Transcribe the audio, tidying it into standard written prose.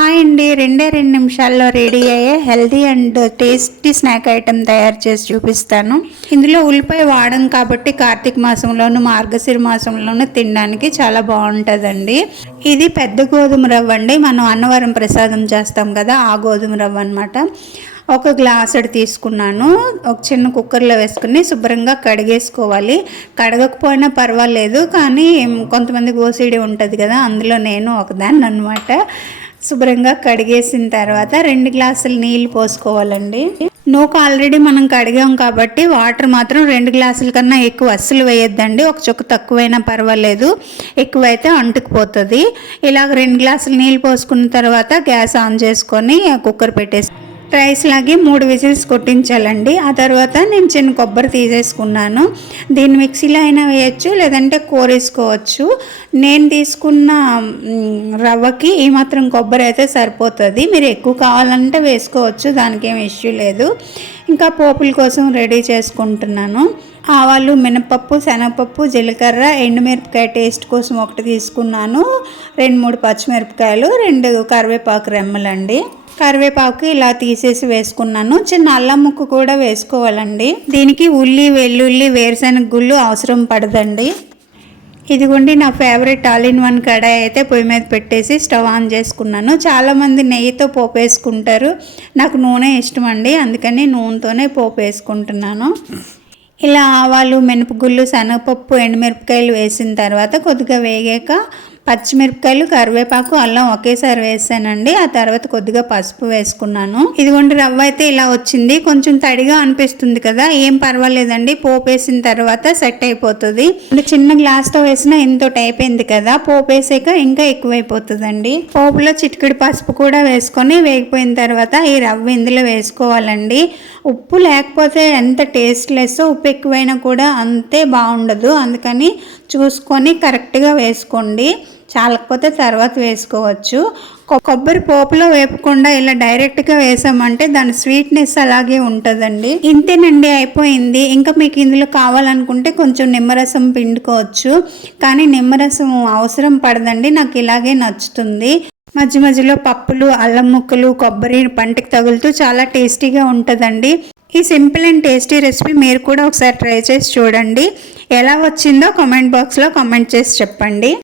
Hi అండి, 2 నిమిషాల్లో ready అయ్యే healthy and tasty snack item తయారు చేసి చూపిస్తాను. ఇందులో ఉల్లిపాయ వాడం కాబట్టి కార్తీక మాసంలోను మార్గశిర మాసంలోను తినడానికి చాలా బాగుంటుందండి. ఇది పెద్ద గోధుమ రవ్వ అండి. మనం అన్నవరం ప్రసాదం చేస్తాం కదా, ఆ గోధుమ రవ్వ అనమాట. ఒక గ్లాసుడు తీసుకున్నాను. ఒక చిన్న కుక్కర్లో వేసుకుని శుభ్రంగా కడిగేసుకోవాలి. కడగకపోయినా పర్వాలేదు, కానీ కొంతమంది ఓసిడి ఉంటుంది కదా, అందులో నేను ఒకదాన్ని అనమాట. శుభ్రంగా కడిగేసిన తర్వాత 2 గ్లాసులు నీళ్ళు పోసుకోవాలండి. నూక ఆల్రెడీ మనం కడిగాం కాబట్టి వాటర్ మాత్రం 2 గ్లాసుల కన్నా ఎక్కువ అస్సలు వేయొద్దండి. ఒక చుక్క తక్కువైనా పర్వాలేదు, ఎక్కువైతే అంటుకుపోతుంది. ఇలాగ 2 గ్లాసులు నీళ్ళు పోసుకున్న తర్వాత గ్యాస్ ఆన్ చేసుకొని కుక్కర్ పెట్టేసి రైస్ లాగి 3 విజిల్స్ కొట్టించాలండి. ఆ తర్వాత నేను చిన్న కొబ్బరి తీసేసుకున్నాను. దీన్ని మిక్సీలో అయినా వేయచ్చు, లేదంటే కోరేసుకోవచ్చు. నేను తీసుకున్న రవ్వకి ఈ మాత్రం కొబ్బరి అయితే సరిపోతుంది. మీరు ఎక్కువ కావాలంటే వేసుకోవచ్చు, దానికి ఏం ఇష్యూ లేదు. ఇంకా పోపుల కోసం రెడీ చేసుకుంటున్నాను. ఆవాలు, మినపప్పు, శనగపప్పు, జీలకర్ర, ఎండుమిరపకాయ టేస్ట్ కోసం ఒకటి తీసుకున్నాను. 2-3 పచ్చిమిరపకాయలు, 2 కరివేపాకు రెమ్మలండి. కరివేపాకు ఇలా తీసేసి వేసుకున్నాను. చిన్న అల్లం ముక్క కూడా వేసుకోవాలండి. దీనికి ఉల్లి, వెల్లుల్లి, వేరుశనగ గుళ్ళు అవసరం పడదండి. ఇదిగోండి నా ఫేవరెట్ ఆల్ ఇన్ వన్ కడాయి అయితే పొయ్యి మీద పెట్టేసి స్టవ్ ఆన్ చేసుకున్నాను. చాలామంది నెయ్యితో పోపు వేసుకుంటారు, నాకు నూనె ఇష్టం అండి, అందుకని నూనెతోనే పోపు వేసుకుంటున్నాను. ఇలా ఆవాలు, మినపగుళ్ళు, శనగపప్పు, ఎండుమిరపకాయలు వేసిన తర్వాత కొద్దిగా వేగాక పచ్చిమిరపకాయలు, కరివేపాకు, అల్లం ఒకేసారి వేసానండి. ఆ తర్వాత కొద్దిగా పసుపు వేసుకున్నాను. ఇదిగోండి రవ్వ అయితే ఇలా వచ్చింది. కొంచెం తడిగా అనిపిస్తుంది కదా, ఏం పర్వాలేదండి, పోపు వేసిన తర్వాత సెట్ అయిపోతుంది. చిన్న గ్లాస్తో వేసినా ఇంతటి అయిపోయింది కదా, పోపు వేసాక ఇంకా ఎక్కువైపోతుందండి. పోపులో చిటికెడు పసుపు కూడా వేసుకొని వేగిపోయిన తర్వాత ఈ రవ్వ ఇందులో వేసుకోవాలండి. ఉప్పు లేకపోతే ఎంత టేస్ట్ లెస్, ఉప్పు ఎక్కువైనా కూడా అంతే బాగుండదు, అందుకని చూసుకొని కరెక్ట్గా వేసుకోండి. చాలకపోతే తర్వాత వేసుకోవచ్చు. కొబ్బరి పోపులో వేపకుండా ఇలా డైరెక్ట్గా వేసామంటే దాని స్వీట్నెస్ అలాగే ఉంటుందండి. ఇంతేనండి, అయిపోయింది. ఇంకా మీకు ఇందులో కావాలనుకుంటే కొంచెం నిమ్మరసం పిండుకోవచ్చు, కానీ నిమ్మరసం అవసరం పడదండి, నాకు ఇలాగే నచ్చుతుంది. మధ్య మధ్యలో పప్పులు, అల్లం ముక్కలు, కొబ్బరి పంటికి తగులుతూ చాలా టేస్టీగా ఉంటుందండి. ఈ సింపుల్ అండ్ టేస్టీ రెసిపీ మీరు కూడా ఒకసారి ట్రై చేసి చూడండి. ఎలా వచ్చిందో కామెంట్ బాక్స్లో కామెంట్ చేసి చెప్పండి.